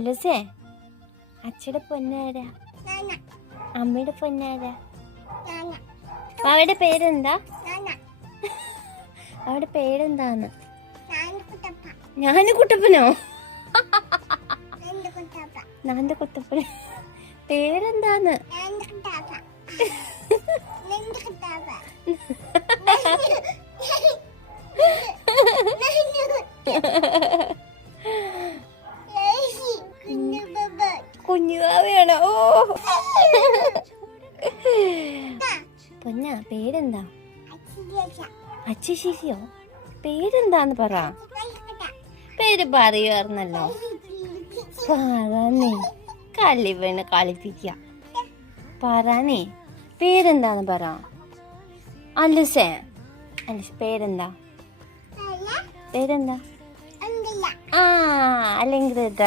അലസേ, അച്ഛയുടെ പൊന്നാരാ? അമ്മയുടെ പൊന്നാരാ? അവരുടെ പേരെന്താ? അവരുടെ പേരെന്താന്ന്? ഞാന് കുട്ടപ്പനോ? നാന്റെ കുട്ടപ്പന പേരെന്താന്ന്? കുഞ്ഞുവാവയാണോ? ഓ പൊന്നാ, പേരെന്താ? അച്ഛശിശിയോ? പേരെന്താന്ന് പറ. പേര് പറയുമായിരുന്നല്ലോ. പറന്നേ, കളി വീണ് കളിപ്പിക്ക. പറന്നേ, പേരെന്താന്ന് പറ. അലസേ, അലസ് പേരെന്താ? പേരെന്താ? ആ, അലങ്കൃത.